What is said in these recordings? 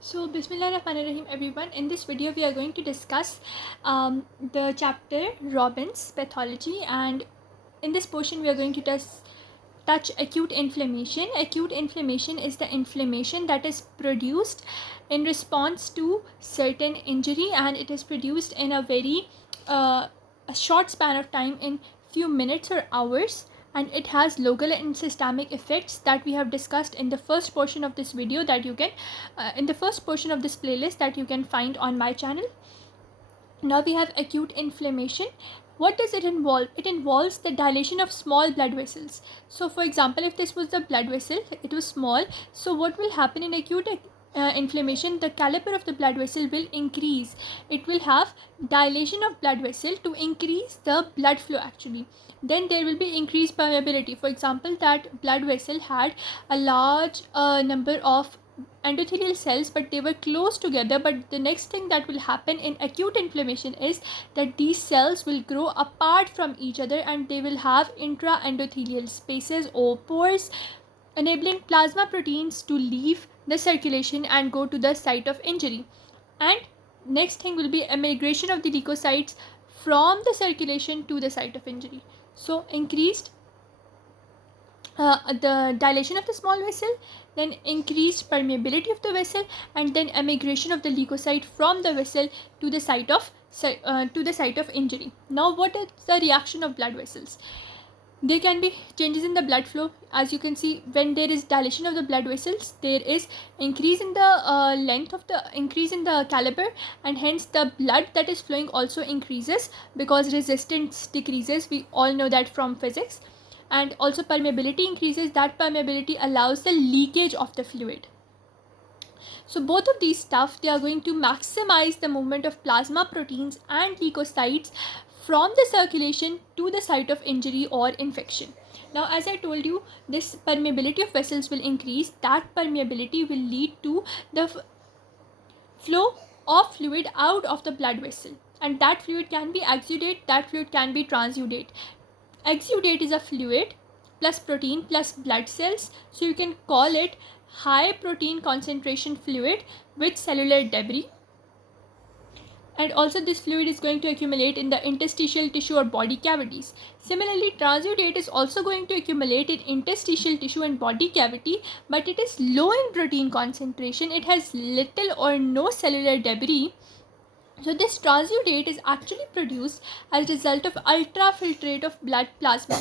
So, Bismillahirrahmanirrahim, everyone. In this video, we are going to discuss the chapter Robin's pathology, and in this portion, we are going to touch acute inflammation. Acute inflammation is the inflammation that is produced in response to certain injury, and it is produced in a very a short span of time, in few minutes or hours, and it has local and systemic effects that we have discussed in the first portion of this video that you can in the first portion of this playlist that you can find on my channel. Now we have acute inflammation. What does it involve? It involves the dilation of small blood vessels. So for example, if this was the blood vessel, it was small, so what will happen in acute inflammation? The caliber of the blood vessel will increase. It will have dilation of blood vessel to increase the blood flow actually. Then there will be increased permeability. For example, that blood vessel had a large number of endothelial cells, but they were close together. But the next thing that will happen in acute inflammation is that these cells will grow apart from each other, and they will have intraendothelial spaces or pores, enabling plasma proteins to leave the circulation and go to the site of injury. And next thing will be emigration of the leukocytes from the circulation to the site of injury. So increased the dilation of the small vessel, then increased permeability of the vessel, and then emigration of the leukocyte from the vessel to the site of injury. Now, what is the reaction of blood vessels? There can be changes in the blood flow. As you can see, when there is dilation of the blood vessels, there is increase in the increase in the caliber, and hence the blood that is flowing also increases because resistance decreases. We all know that from physics. And also permeability increases. That permeability allows the leakage of the fluid. So both of these stuff, they are going to maximize the movement of plasma proteins and leukocytes from the circulation to the site of injury or infection. Now, as I told you, this permeability of vessels will increase. That permeability will lead to the flow of fluid out of the blood vessel, and that fluid can be exudate, that fluid can be transudate. Exudate is a fluid plus protein plus blood cells, so you can call it high protein concentration fluid with cellular debris. And also this fluid is going to accumulate in the interstitial tissue or body cavities. Similarly, transudate is also going to accumulate in interstitial tissue and body cavity, but it is low in protein concentration. It has little or no cellular debris. So this transudate is actually produced as a result of ultrafiltrate of blood plasma,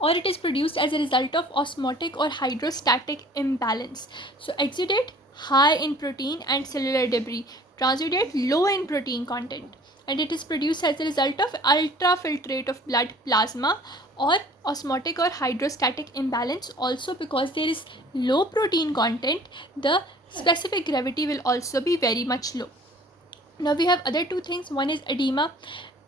or it is produced as a result of osmotic or hydrostatic imbalance. So exudate high in protein and cellular debris, transudate low in protein content, and it is produced as a result of ultrafiltrate of blood plasma or osmotic or hydrostatic imbalance. Also, because there is low protein content, the specific gravity will also be very much low. Now we have other two things. One is edema.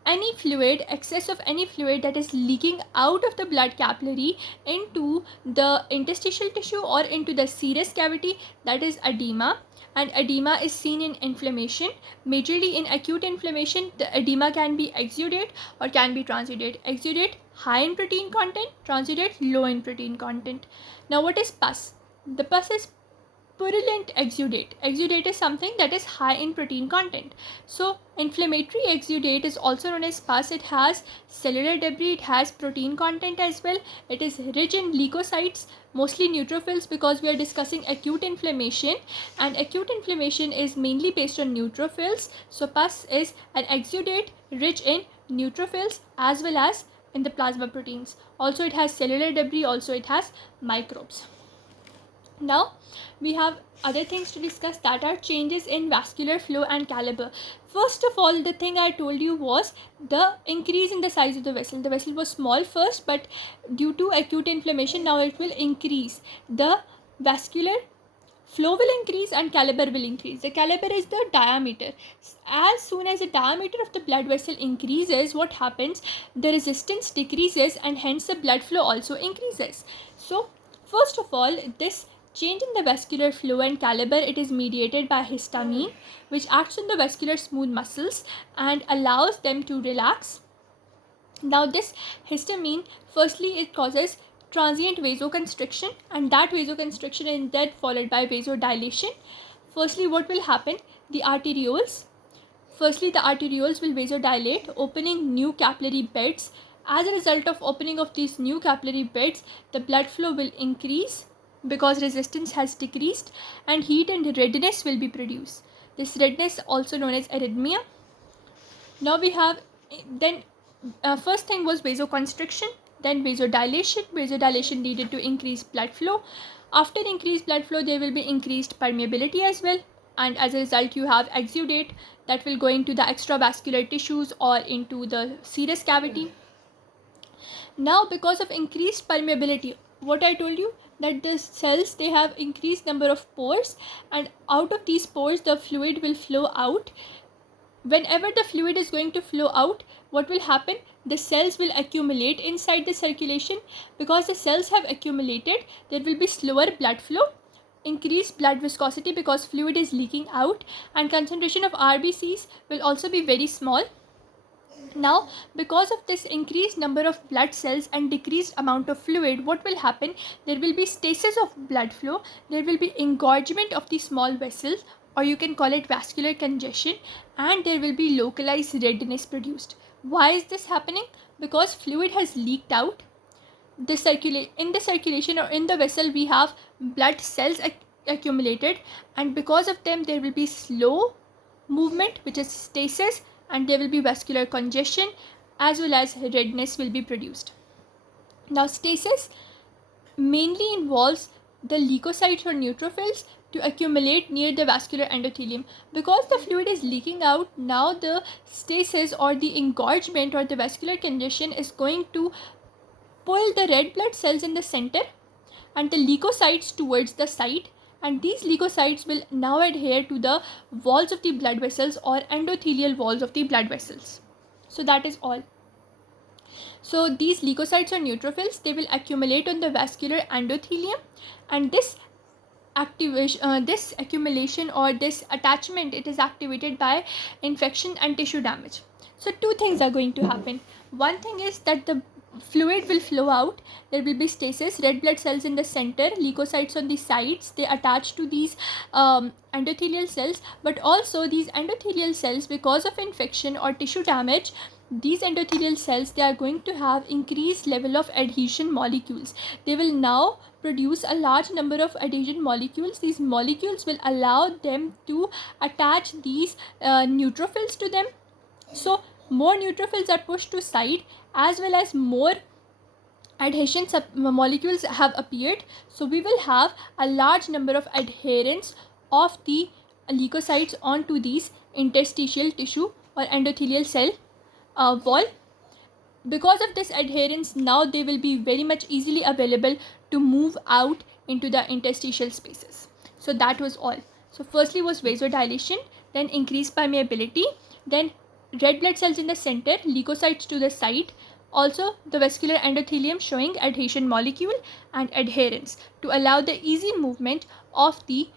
Any fluid, excess of any fluid that is leaking out of the blood capillary into the interstitial tissue or into the serous cavity, that is edema. And edema is seen in inflammation. Majorly in acute inflammation, the edema can be exudate or can be transudate. Exudate high in protein content, transudate low in protein content. Now what is pus? The pus is purulent exudate. Exudate is something that is high in protein content. So inflammatory exudate is also known as pus. It has cellular debris, it has protein content as well. It is rich in leukocytes, mostly neutrophils, because we are discussing acute inflammation, and acute inflammation is mainly based on neutrophils. So pus is an exudate rich in neutrophils as well as in the plasma proteins. Also it has cellular debris, also it has microbes. Now we have other things to discuss, that are changes in vascular flow and caliber. First of all, the thing I told you was the increase in the size of the vessel. The vessel was small first, but due to acute inflammation, now it will increase. The vascular flow will increase and caliber will increase. The caliber is the diameter. As soon as the diameter of the blood vessel increases, what happens? The resistance decreases, and hence the blood flow also increases. So first of all, this change in the vascular flow and caliber, it is mediated by histamine, which acts on the vascular smooth muscles and allows them to relax. Now this histamine, firstly it causes transient vasoconstriction, and that vasoconstriction is then followed by vasodilation. Firstly, what will happen? The arterioles will vasodilate, opening new capillary beds. As a result of opening of these new capillary beds, the blood flow will increase because resistance has decreased, and heat and redness will be produced. This redness also known as arrhythmia. Now we have then first thing was vasoconstriction, then vasodilation. Vasodilation needed to increase blood flow. After increased blood flow, there will be increased permeability as well, and as a result you have exudate that will go into the extravascular tissues or into the serous cavity. Now because of increased permeability, what I told you, that the cells, they have increased number of pores, and out of these pores the fluid will flow out. Whenever the fluid is going to flow out, what will happen? The cells will accumulate inside the circulation. Because the cells have accumulated, there will be slower blood flow, increased blood viscosity because fluid is leaking out, and concentration of RBCs will also be very small. Now because of this increased number of blood cells and decreased amount of fluid, what will happen? There will be stasis of blood flow, there will be engorgement of the small vessels, or you can call it vascular congestion, and there will be localized redness produced. Why is this happening? Because fluid has leaked out. In the circulation or in the vessel we have blood cells accumulated, and because of them there will be slow movement, which is stasis, and there will be vascular congestion, as well as redness will be produced. Now stasis mainly involves the leukocytes or neutrophils to accumulate near the vascular endothelium. Because the fluid is leaking out, now the stasis or the engorgement or the vascular congestion is going to pull the red blood cells in the center and the leukocytes towards the side, and these leukocytes will now adhere to the walls of the blood vessels or endothelial walls of the blood vessels. So that is all. So these leukocytes or neutrophils, they will accumulate on the vascular endothelium, and this accumulation or this attachment, it is activated by infection and tissue damage. So two things are going to happen. One thing is that the fluid will flow out, there will be stasis, red blood cells in the center, leukocytes on the sides, they attach to these endothelial cells, but also these endothelial cells, because of infection or tissue damage, these endothelial cells, they are going to have increased level of adhesion molecules. They will now produce a large number of adhesion molecules. These molecules will allow them to attach these neutrophils to them. So more neutrophils are pushed to side, as well as more adhesion molecules have appeared. So we will have a large number of adherents of the leukocytes onto these interstitial tissue or endothelial cell wall. Because of this adherence, now they will be very much easily available to move out into the interstitial spaces. So that was all. So firstly was vasodilation, then increased permeability, then red blood cells in the center, leukocytes to the side, also the vascular endothelium showing adhesion molecule and adherence to allow the easy movement of the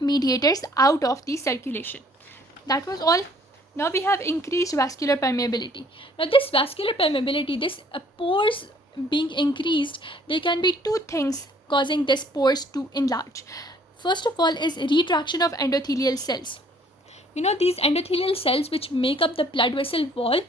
mediators out of the circulation. That was all. Now we have increased vascular permeability. Now this vascular permeability, this pores being increased, there can be two things causing this pores to enlarge. First of all is retraction of endothelial cells. You know, these endothelial cells which make up the blood vessel wall,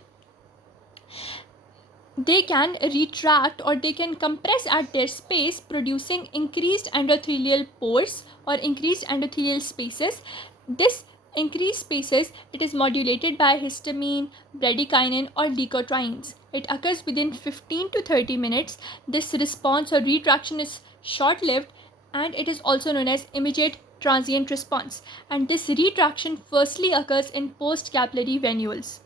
they can retract or they can compress at their space, producing increased endothelial pores or increased endothelial spaces. This increased spaces, it is modulated by histamine, bradykinin or leukotrienes. It occurs within 15 to 30 minutes. This response or retraction is short-lived, and it is also known as immediate transient response. And this retraction firstly occurs in post-capillary venules.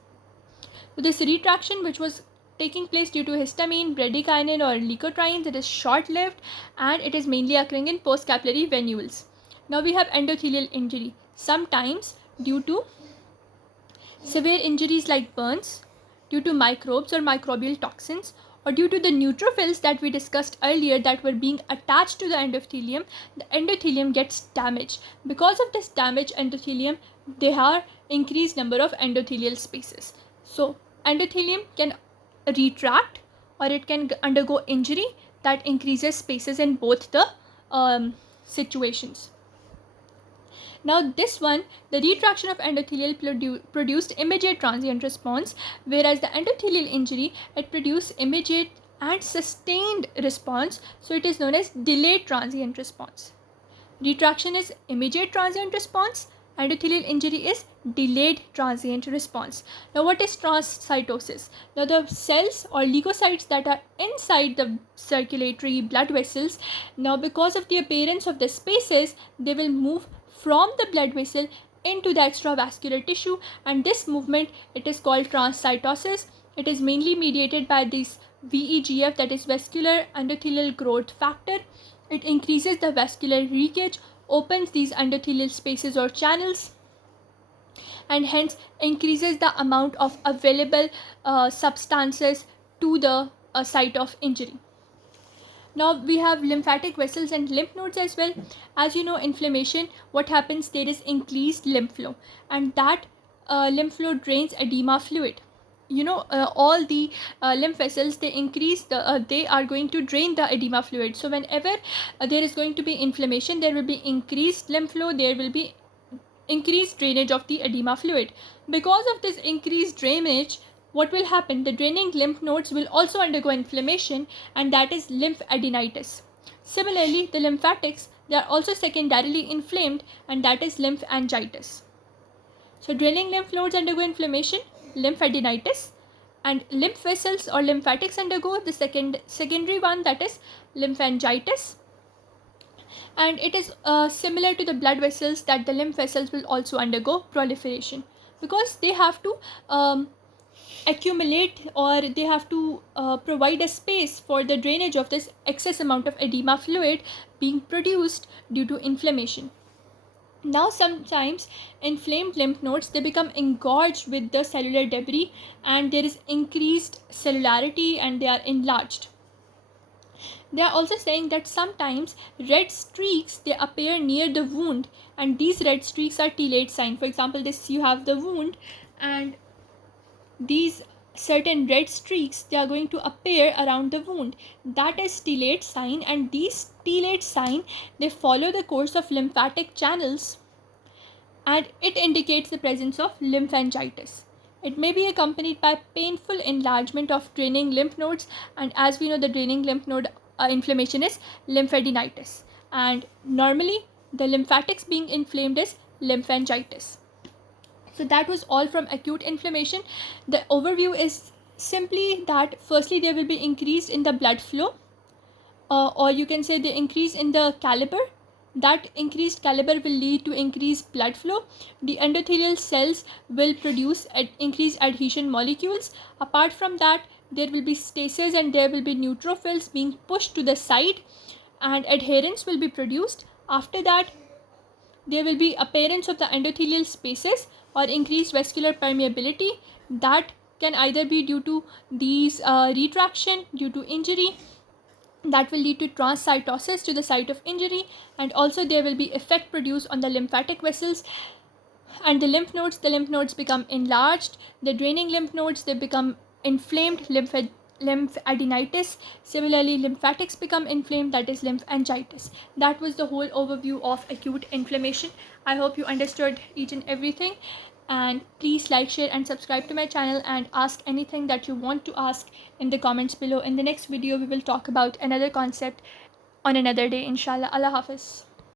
So this retraction, which was taking place due to histamine, bradykinin or leukotrienes, it is short-lived and it is mainly occurring in post-capillary venules. Now we have endothelial injury. Sometimes due to severe injuries like burns, due to microbes or microbial toxins, or due to the neutrophils that we discussed earlier that were being attached to the endothelium gets damaged. Because of this damaged endothelium, there are increased number of endothelial spaces. So endothelium can retract or it can undergo injury that increases spaces in both the situations. Now this one, the retraction of endothelial produced immediate transient response, whereas the endothelial injury, it produced immediate and sustained response, so it is known as delayed transient response. Retraction is immediate transient response, endothelial injury is delayed transient response. Now what is transcytosis? Now the cells or leukocytes that are inside the circulatory blood vessels, now because of the appearance of the spaces, they will move from the blood vessel into the extravascular tissue, and this movement, it is called transcytosis. It is mainly mediated by this VEGF, that is vascular endothelial growth factor. It increases the vascular leakage, opens these endothelial spaces or channels, and hence increases the amount of available substances to the site of injury. Now we have lymphatic vessels and lymph nodes as well. As you know, inflammation, what happens, there is increased lymph flow, and that lymph flow drains edema fluid. All the lymph vessels, they increase they are going to drain the edema fluid. So whenever there is going to be inflammation, there will be increased lymph flow, there will be increased drainage of the edema fluid. Because of this increased drainage, what will happen, the draining lymph nodes will also undergo inflammation, and that is lymphadenitis. Similarly, the lymphatics, they are also secondarily inflamed, and that is lymphangitis. So draining lymph nodes undergo inflammation, lymphadenitis, and lymph vessels or lymphatics undergo the secondary one, that is lymphangitis. And it is similar to the blood vessels, that the lymph vessels will also undergo proliferation, because they have to accumulate, or they have to provide a space for the drainage of this excess amount of edema fluid being produced due to inflammation. Now sometimes inflamed lymph nodes, they become engorged with the cellular debris, and there is increased cellularity and they are enlarged. They are also saying that sometimes red streaks, they appear near the wound, and these red streaks are T-late sign. For example, this, you have the wound, and these certain red streaks, they are going to appear around the wound. That is T-late sign, and these T-late sign, they follow the course of lymphatic channels, and it indicates the presence of lymphangitis. It may be accompanied by painful enlargement of draining lymph nodes, and as we know, the draining lymph node inflammation is lymphadenitis, and normally the lymphatics being inflamed is lymphangitis. So that was all from acute inflammation. The overview is simply that firstly, there will be increase in the blood flow, or you can say the increase in the caliber. That increased caliber will lead to increased blood flow. The endothelial cells will produce increased adhesion molecules. Apart from that, there will be stasis, and there will be neutrophils being pushed to the side, and adherence will be produced. After that, there will be appearance of the endothelial spaces or increased vascular permeability. That can either be due to these retraction, due to injury, that will lead to transcytosis to the site of injury, and also there will be effect produced on the lymphatic vessels and the lymph nodes become enlarged. The draining lymph nodes, they become inflamed, lymphadenitis. Similarly, lymphatics become inflamed, that is lymphangitis. That was the whole overview of acute inflammation. I hope you understood each and everything, and please like, share and subscribe to my channel, and ask anything that you want to ask in the comments below. In the next video, we will talk about another concept on another day, inshallah. Allah Hafiz.